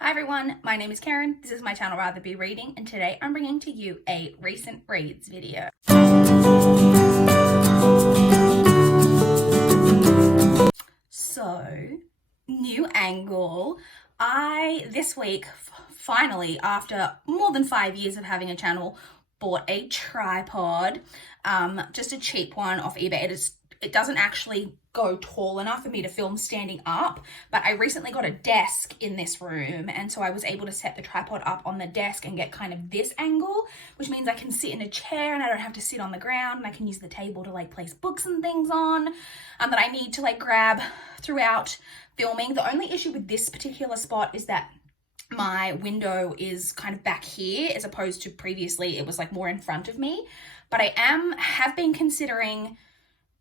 Hi everyone, my name is Karen, this is my channel Rather Be Reading, and today I'm bringing to you a recent reads video. So, new angle. This week, finally, after more than 5 years of having a channel, bought a tripod, just a cheap one off eBay. It doesn't actually go tall enough for me to film standing up, but I recently got a desk in this room, and so I was able to set the tripod up on the desk and get kind of this angle, which means I can sit in a chair and I don't have to sit on the ground, and I can use the table to like place books and things on that I need to like grab throughout filming. The only issue with this particular spot is that my window is kind of back here as opposed to previously it was like more in front of me, but I have been considering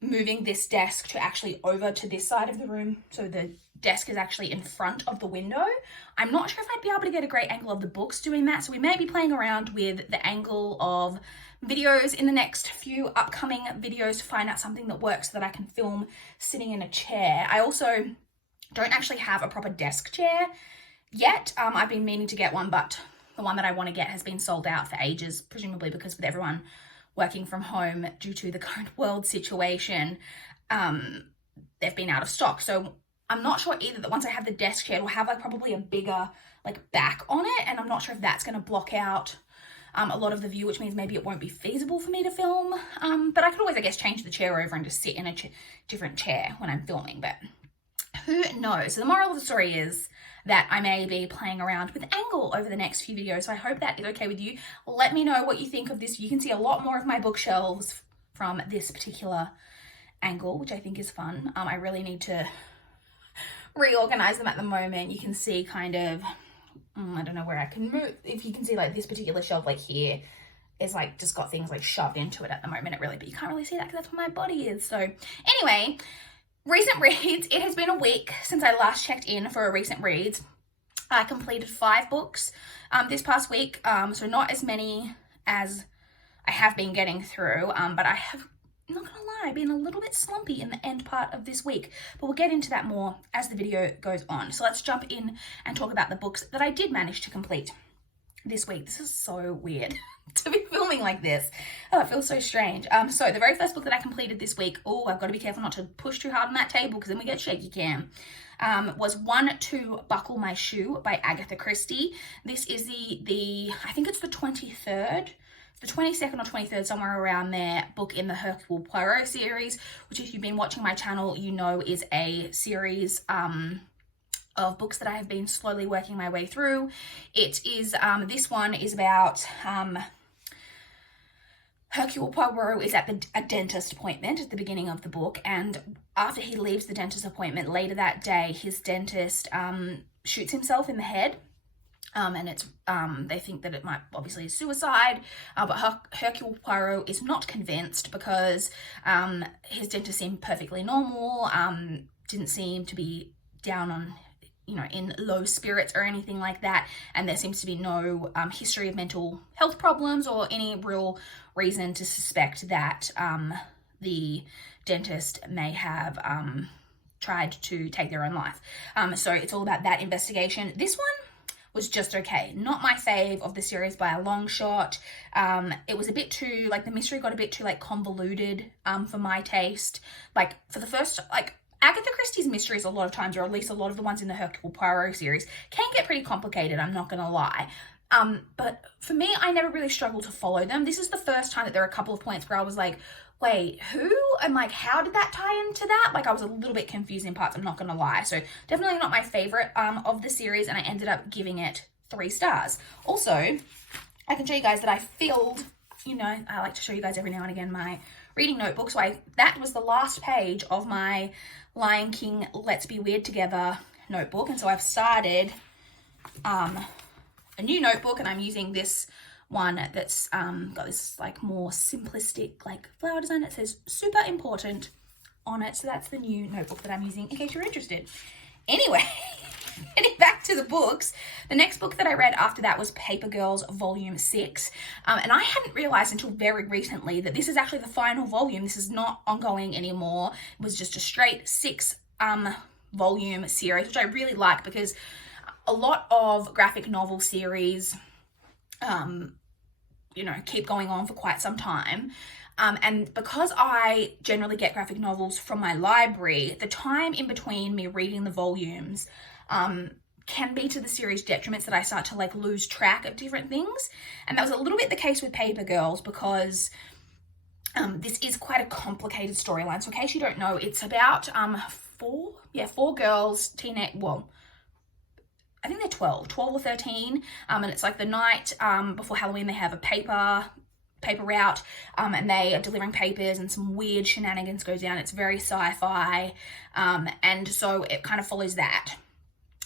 moving this desk to actually over to this side of the room, so the desk is actually in front of the window. I'm not sure if I'd be able to get a great angle of the books doing that, so we may be playing around with the angle of videos in the next few upcoming videos to find out something that works so that I can film sitting in a chair. I also don't actually have a proper desk chair yet. I've been meaning to get one, but the one that I want to get has been sold out for ages, presumably because with everyone working from home due to the current world situation, they've been out of stock. So I'm not sure either that once I have the desk chair, it'll have like probably a bigger like back on it, and I'm not sure if that's going to block out a lot of the view, which means maybe it won't be feasible for me to film. But I could always, I guess, change the chair over and just sit in a different chair when I'm filming, but who knows? So the moral of the story is that I may be playing around with angle over the next few videos, so I hope that is okay with you. Let me know what you think of this. You can see a lot more of my bookshelves from this particular angle, which I think is fun. I really need to reorganize them at the moment. You can see kind of, I don't know where I can move. If you can see like this particular shelf like here is like just got things like shoved into it at the moment, but you can't really see that because that's where my body is. So anyway, recent reads. It has been a week since I last checked in for a recent reads. I completed 5 books this past week, so not as many as I have been getting through, but I have, I'm not gonna lie, been a little bit slumpy in the end part of this week, but we'll get into that more as the video goes on. So let's jump in and talk about the books that I did manage to complete this week. This is so weird to be filming like this. Oh, it feels so strange. So the very first book that I completed this week, oh, I've got to be careful not to push too hard on that table because then we get shaky cam, was One to Buckle My Shoe by Agatha Christie. This is I think it's the 23rd, the 22nd or 23rd, somewhere around there, book in the Hercule Poirot series, which if you've been watching my channel, you know is a series of books that I have been slowly working my way through. It is, this one is about Hercule Poirot is at a dentist appointment at the beginning of the book, and after he leaves the dentist appointment later that day, his dentist shoots himself in the head. And it's they think that it might obviously is suicide, but Hercule Poirot is not convinced because his dentist seemed perfectly normal, didn't seem to be down on, in low spirits or anything like that, and there seems to be no history of mental health problems or any real reason to suspect that the dentist may have tried to take their own life. So it's all about that investigation. This one was just okay. Not my fave of the series by a long shot. It was a bit too, like the mystery got a bit too like convoluted for my taste. Like for the first, like Agatha Christie's mysteries a lot of times, or at least a lot of the ones in the Hercule Poirot series, can get pretty complicated, I'm not gonna lie. But for me, I never really struggled to follow them. This is the first time that there are a couple of points where I was like, wait, who? And like, how did that tie into that? Like I was a little bit confused in parts, I'm not gonna lie. So definitely not my favorite of the series, and I ended up giving it 3 stars. Also, I can show you guys that I filled, I like to show you guys every now and again my reading notebook. So that was the last page of my Lion King Let's Be Weird Together notebook. And so I've started a new notebook, and I'm using this one that's got this like more simplistic like flower design. It says super important on it. So that's the new notebook that I'm using in case you're interested. Anyway, getting back to the books, the next book that I read after that was Paper Girls Volume 6. And I hadn't realized until very recently that this is actually the final volume. This is not ongoing anymore. It was just a straight 6 volume series, which I really like because a lot of graphic novel series, keep going on for quite some time. And because I generally get graphic novels from my library, the time in between me reading the volumes can be to the series' detriments that I start to like lose track of different things. And that was a little bit the case with Paper Girls, because this is quite a complicated storyline. So in case you don't know, it's about four girls, I think they're 12 or 13, and it's like the night before Halloween. They have a paper route, and they are delivering papers, and some weird shenanigans go down. It's very sci-fi, and so it kind of follows that.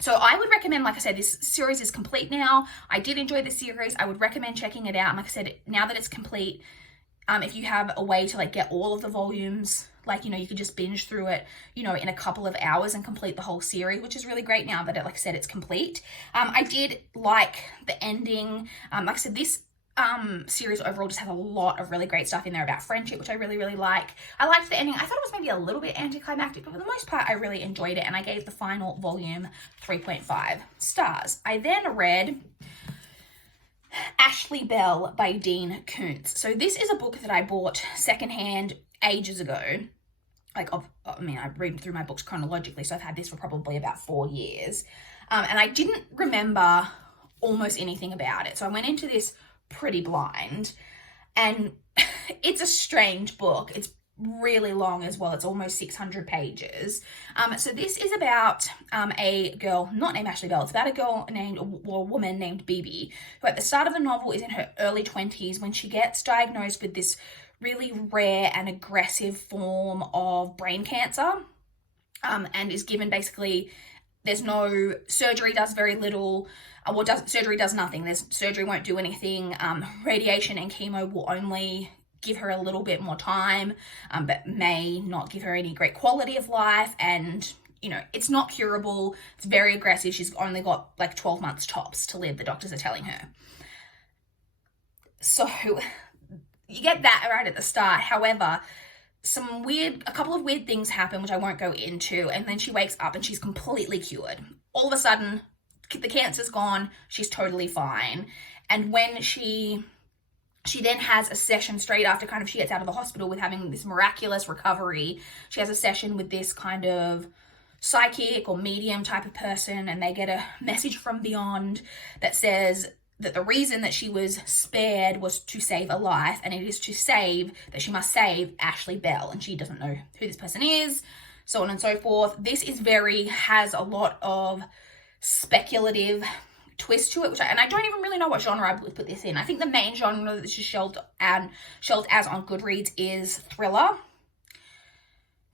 So I would recommend, like I said, this series is complete now. I did enjoy the series. I would recommend checking it out. And like I said, now that it's complete, if you have a way to like get all of the volumes, like, you could just binge through it, in a couple of hours and complete the whole series, which is really great now that, like I said, it's complete. I did like the ending. Like I said, this series overall just has a lot of really great stuff in there about friendship, which I really, really like. I liked the ending. I thought it was maybe a little bit anticlimactic, but for the most part, I really enjoyed it, and I gave the final volume 3.5 stars. I then read Ashley Bell by Dean Koontz. So this is a book that I bought secondhand ages ago. I read through my books chronologically, so I've had this for probably about 4 years. And I didn't remember almost anything about it. So I went into this pretty blind, and it's a strange book. It's really long as well. It's almost 600 pages. So this is about a girl, not named Ashley Bell. It's about a woman named Bibi, who at the start of the novel is in her early 20s when she gets diagnosed with this really rare and aggressive form of brain cancer, and is given basically, there's no surgery, does very little. Surgery does nothing. Surgery won't do anything. Radiation and chemo will only give her a little bit more time, but may not give her any great quality of life. And, it's not curable. It's very aggressive. She's only got like 12 months tops to live, the doctors are telling her. So you get that right at the start. However, a couple of weird things happen, which I won't go into. And then she wakes up and she's completely cured. All of a sudden, the cancer's gone. She's totally fine. And when she then has a session straight after kind of she gets out of the hospital with having this miraculous recovery, she has a session with this kind of psychic or medium type of person, and they get a message from beyond that says that the reason that she was spared was to save a life, and it is that she must save Ashley Bell, and she doesn't know who this person is, so on and so forth. This has a lot of speculative twist to it, and I don't even really know what genre I would put this in. I think the main genre that this is shelved as on Goodreads is thriller.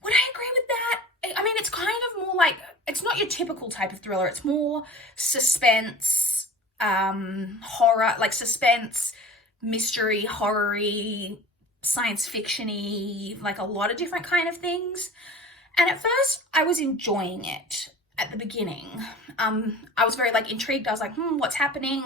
Would I agree with that? I mean, it's kind of more like, it's not your typical type of thriller. It's more suspense, horror, like suspense, mystery, horror-y, science fiction-y, like a lot of different kind of things. And at first, I was enjoying it. At the beginning, I was very intrigued. I was like, what's happening?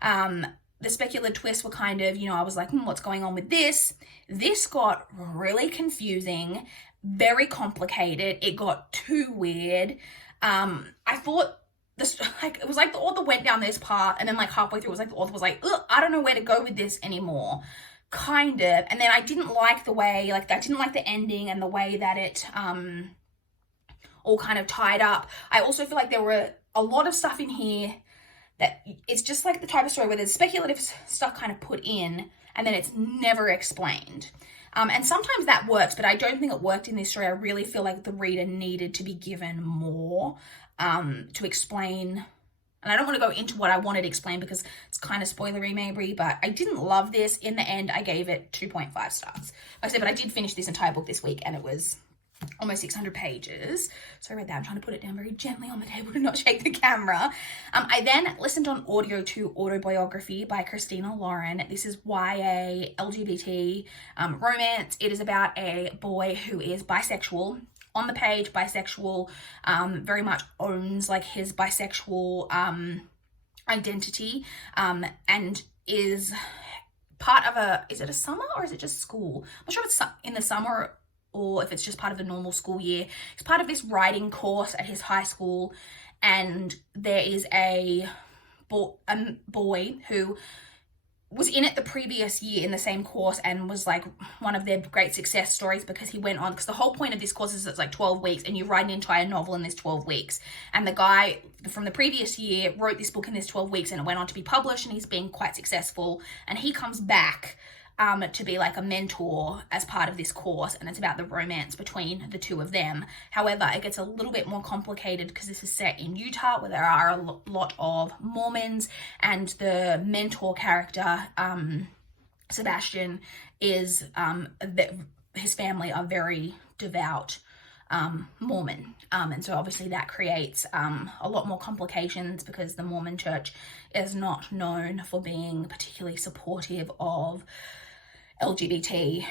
The speculative twists were kind of, I was like, what's going on with this? This got really confusing, very complicated. It got too weird. I thought this, it was like the author went down this path, and then halfway through, it was like the author was like, I don't know where to go with this anymore, kind of. And then I didn't like the way, I didn't like the ending and the way that it, all kind of tied up. I also feel like there were a lot of stuff in here that it's just like the type of story where there's speculative stuff kind of put in and then it's never explained. And sometimes that works, but I don't think it worked in this story. I really feel like the reader needed to be given more to explain. And I don't want to go into what I wanted to explain because it's kind of spoilery maybe, but I didn't love this. In the end, I gave it 2.5 stars. Like I said, but I did finish this entire book this week, and it was almost 600 pages. So I read that. I'm trying to put it down very gently on the table to not shake the camera. I then listened on audio to Autobiography by Christina Lauren. This is YA LGBT romance. It is about a boy who is bisexual. On the page, bisexual, very much owns his bisexual identity, and is part of is it a summer or is it just school? I'm not sure if it's in the summer or if it's just part of the normal school year. It's part of this writing course at his high school, and there is a boy who was in it the previous year in the same course and was like one of their great success stories because he went on, because the whole point of this course is it's like 12 weeks and you write an entire novel in this 12 weeks. And the guy from the previous year wrote this book in this 12 weeks and it went on to be published and he's been quite successful. And he comes back to be like a mentor as part of this course, and it's about the romance between the two of them. However, it gets a little bit more complicated because this is set in Utah where there are a lot of Mormons, and the mentor character, Sebastian, is his family are very devout Mormon, and so obviously that creates a lot more complications because the Mormon church is not known for being particularly supportive of LGBT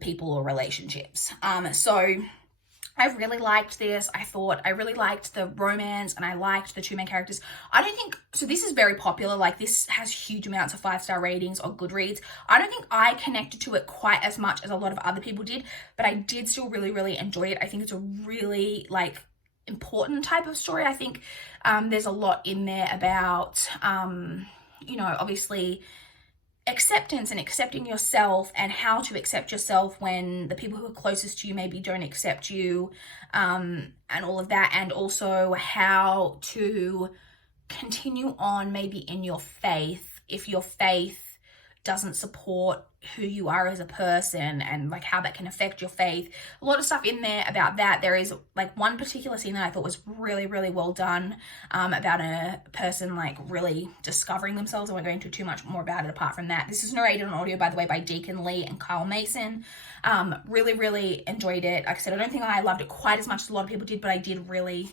people or relationships. So I really liked this. I really liked the romance and I liked the two main characters. I don't think, so this is very popular, like this has huge amounts of 5-star ratings on Goodreads. I don't think I connected to it quite as much as a lot of other people did, but I did still really, really enjoy it. I think it's a really like important type of story. I think there's a lot in there about, you know, obviously acceptance and accepting yourself and how to accept yourself when the people who are closest to you maybe don't accept you, and all of that, and also how to continue on maybe in your faith if your faith doesn't support who you are as a person, and like how that can affect your faith. A lot of stuff in there about that. There is like one particular scene that I thought was really, really well done, about a person like really discovering themselves. I won't go into too much more about it apart from that. This is narrated on audio, by the way, by Deacon Lee and Kyle Mason. Really, really enjoyed it. Like I said, I don't think I loved it quite as much as a lot of people did, but I did really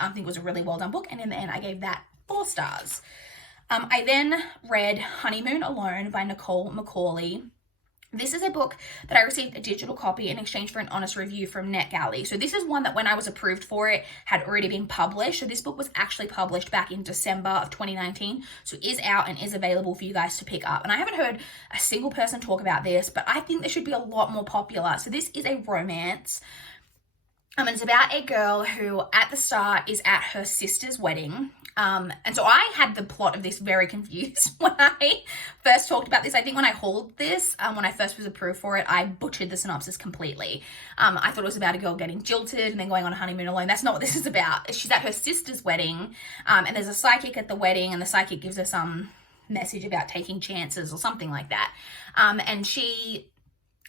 think it was a really well done book, and in the end I gave that 4 stars. I then read Honeymoon Alone by Nicole Macaulay. This is a book that I received a digital copy in exchange for an honest review from NetGalley. So this is one that when I was approved for it had already been published. So this book was actually published back in December of 2019. So it is out and is available for you guys to pick up. And I haven't heard a single person talk about this, but I think this should be a lot more popular. So this is a romance. And it's about a girl who at the start is at her sister's wedding. And so I had the plot of this very confused when I first talked about this. I think when I hauled this, when I first was approved for it, I butchered the synopsis completely. I thought it was about a girl getting jilted and then going on a honeymoon alone. That's not what this is about. She's at her sister's wedding, and there's a psychic at the wedding, and the psychic gives her some message about taking chances or something like that. And she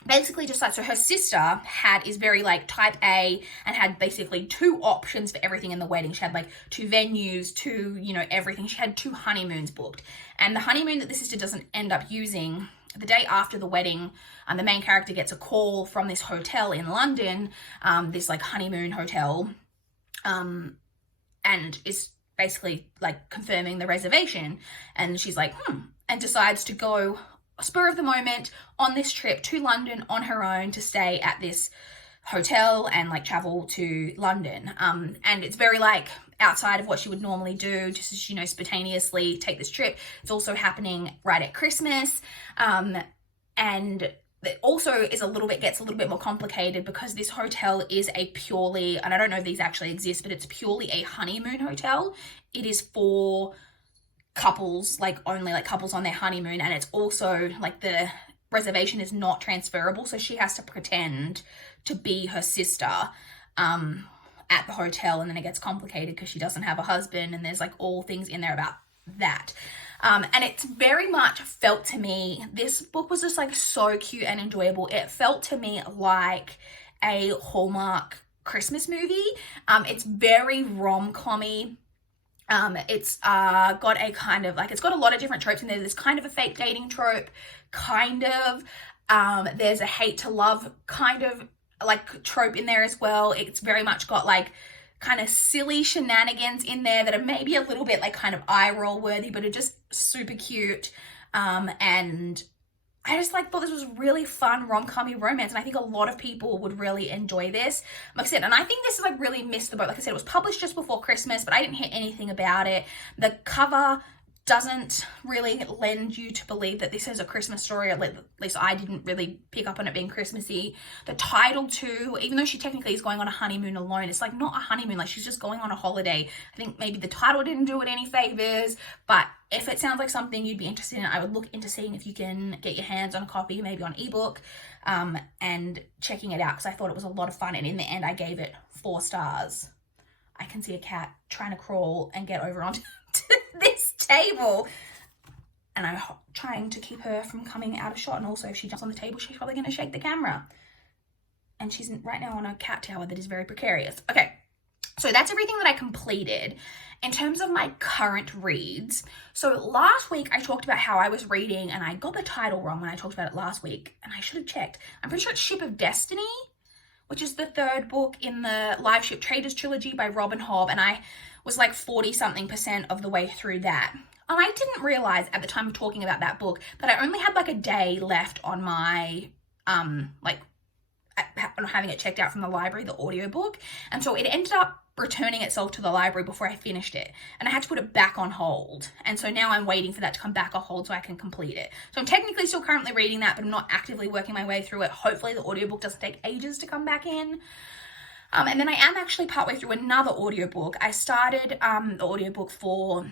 basically just like, so her sister is very like type A and had basically 2 options for everything in the wedding. She had like 2 venues, 2, you know, everything. She had 2 honeymoons booked. And the honeymoon that the sister doesn't end up using, the day after the wedding, the main character gets a call from this hotel in London, this like honeymoon hotel, and is basically like confirming the reservation. And she's like, and decides to go spur of the moment on this trip to London on her own to stay at this hotel and like travel to London. And it's very like outside of what she would normally do, just as, you know, spontaneously take this trip. It's also happening right at Christmas. And it also gets a little bit more complicated because this hotel is a purely, and I don't know if these actually exist, but it's purely a honeymoon hotel. It is for couples, like only like couples on their honeymoon, and it's also like the reservation is not transferable, so she has to pretend to be her sister at the hotel, and then it gets complicated because she doesn't have a husband, and there's like all things in there about that. And it's very much felt to me, this book was just like so cute and enjoyable. It felt to me like a Hallmark Christmas movie. It's very rom-com-y. It's got a kind of like, it's got a lot of different tropes in there. There's kind of a fake dating trope, kind of. There's a hate to love kind of like trope in there as well. It's very much got like kind of silly shenanigans in there that are maybe a little bit like kind of eye roll worthy, but are just super cute. And I just like thought this was really fun rom-com-y romance, and I think a lot of people would really enjoy this. Like I said, and I think this is like really missed the boat. Like I said, it was published just before Christmas, but I didn't hear anything about it. The cover doesn't really lend you to believe that this is a Christmas story. At least I didn't really pick up on it being Christmassy. The title too, even though she technically is going on a honeymoon alone, it's like not a honeymoon, like she's just going on a holiday. I think maybe the title didn't do it any favors, but if it sounds like something you'd be interested in, I would look into seeing if you can get your hands on a copy, maybe on ebook, and checking it out, because I thought it was a lot of fun, and in the end I gave it 4 stars. I can see a cat trying to crawl and get over onto this table, and I'm trying to keep her from coming out of shot, and also if she jumps on the table she's probably going to shake the camera, and she's right now on a cat tower that is very precarious. Okay, so that's everything that I completed. In terms of my current reads, so last week I talked about how I was reading, and I got the title wrong when I talked about it last week, and I should have checked. I'm pretty sure it's Ship of Destiny, which is the 3rd book in the Live Ship Traders trilogy by Robin Hobb, and I was like 40-something% of the way through that. And I didn't realize at the time of talking about that book that I only had like a day left on my, having it checked out from the library, the audiobook. And so it ended up returning itself to the library before I finished it. And I had to put it back on hold. And so now I'm waiting for that to come back on hold so I can complete it. So I'm technically still currently reading that, but I'm not actively working my way through it. Hopefully the audiobook doesn't take ages to come back in. And then I am actually partway through another audiobook. I started the audiobook for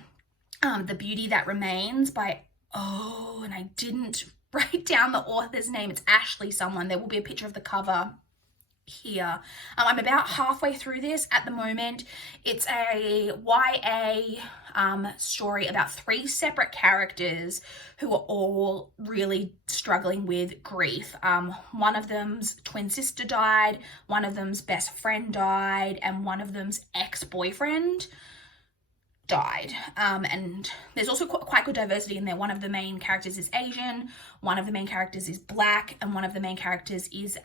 The Beauty That Remains by, and I didn't write down the author's name. It's Ashley someone. There will be a picture of the cover here. I'm about halfway through this at the moment. It's a YA story about 3 separate characters who are all really struggling with grief. One of them's twin sister died, one of them's best friend died, and one of them's ex-boyfriend died. And there's also quite good diversity in there. One of the main characters is Asian, one of the main characters is Black, and one of the main characters is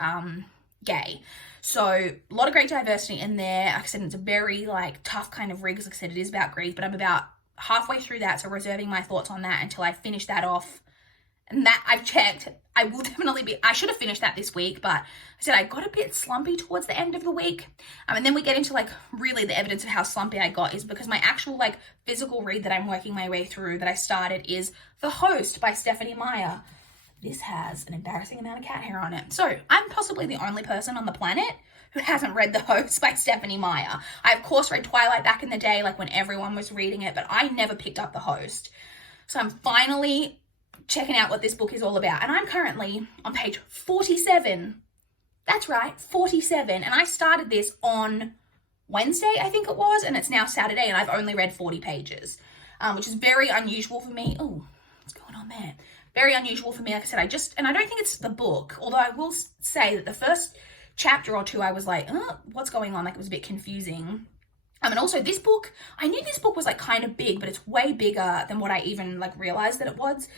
gay. So a lot of great diversity in there. Like I said, it's a very like tough kind of read, because like I said, it is about grief, but I'm about halfway through that, so reserving my thoughts on that until I finish that off. And that I've checked, I will definitely be, I should have finished that this week, but I said I got a bit slumpy towards the end of the week. And then we get into like really the evidence of how slumpy I got is because my actual like physical read that I'm working my way through that I started is The Host by Stephanie Meyer. This has an embarrassing amount of cat hair on it. So I'm possibly the only person on the planet who hasn't read The Host by Stephanie Meyer. I of course read Twilight back in the day, like when everyone was reading it, but I never picked up The Host. So I'm finally checking out what this book is all about. And I'm currently on page 47. That's right, 47. And I started this on Wednesday, I think it was, and it's now Saturday, and I've only read 40 pages, which is very unusual for me. Oh, what's going on there? Very unusual for me. Like I said, and I don't think it's the book, although I will say that the first chapter or two, I was like, what's going on? Like it was a bit confusing. And also this book, I knew this book was like kind of big, but it's way bigger than what I even like realized that it was.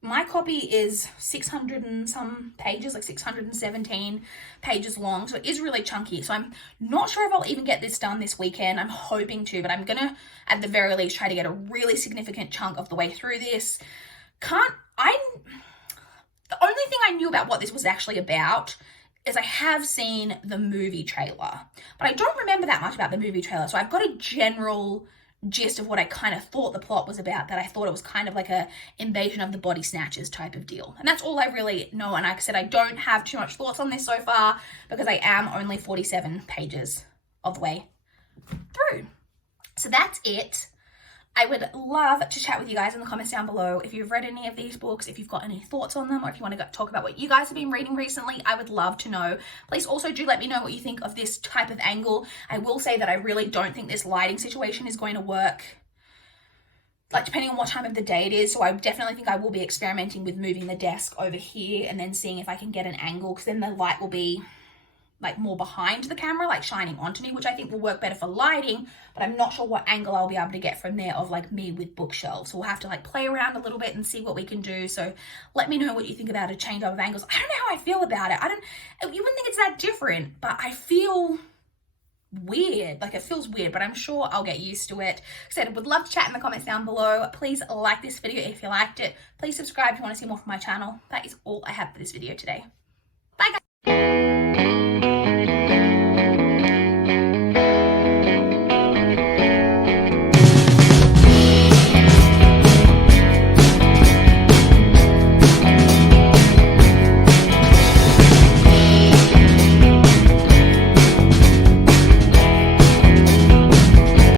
My copy is 600 and some pages, like 617 pages long. So it is really chunky. So I'm not sure if I'll even get this done this weekend. I'm hoping to, but I'm going to, at the very least, try to get a really significant chunk of the way through this. The only thing I knew about what this was actually about is I have seen the movie trailer, but I don't remember that much about the movie trailer. So I've got a general gist of what I kind of thought the plot was about, that I thought it was kind of like a Invasion of the Body Snatchers type of deal. And that's all I really know. And like I said, I don't have too much thoughts on this so far because I am only 47 pages of the way through. So that's it. I would love to chat with you guys in the comments down below. If you've read any of these books, if you've got any thoughts on them, or if you want to talk about what you guys have been reading recently, I would love to know. Please also do let me know what you think of this type of angle. I will say that I really don't think this lighting situation is going to work, like depending on what time of the day it is. So I definitely think I will be experimenting with moving the desk over here and then seeing if I can get an angle, because then the light will be like more behind the camera, like shining onto me, which I think will work better for lighting, but I'm not sure what angle I'll be able to get from there of like me with bookshelves. So we'll have to like play around a little bit and see what we can do. So let me know what you think about a change up of angles. I don't know how I feel about it. You wouldn't think it's that different, but I feel weird. Like it feels weird, but I'm sure I'll get used to it. Like I said, I would love to chat in the comments down below. Please like this video if you liked it. Please subscribe if you want to see more from my channel. That is all I have for this video today.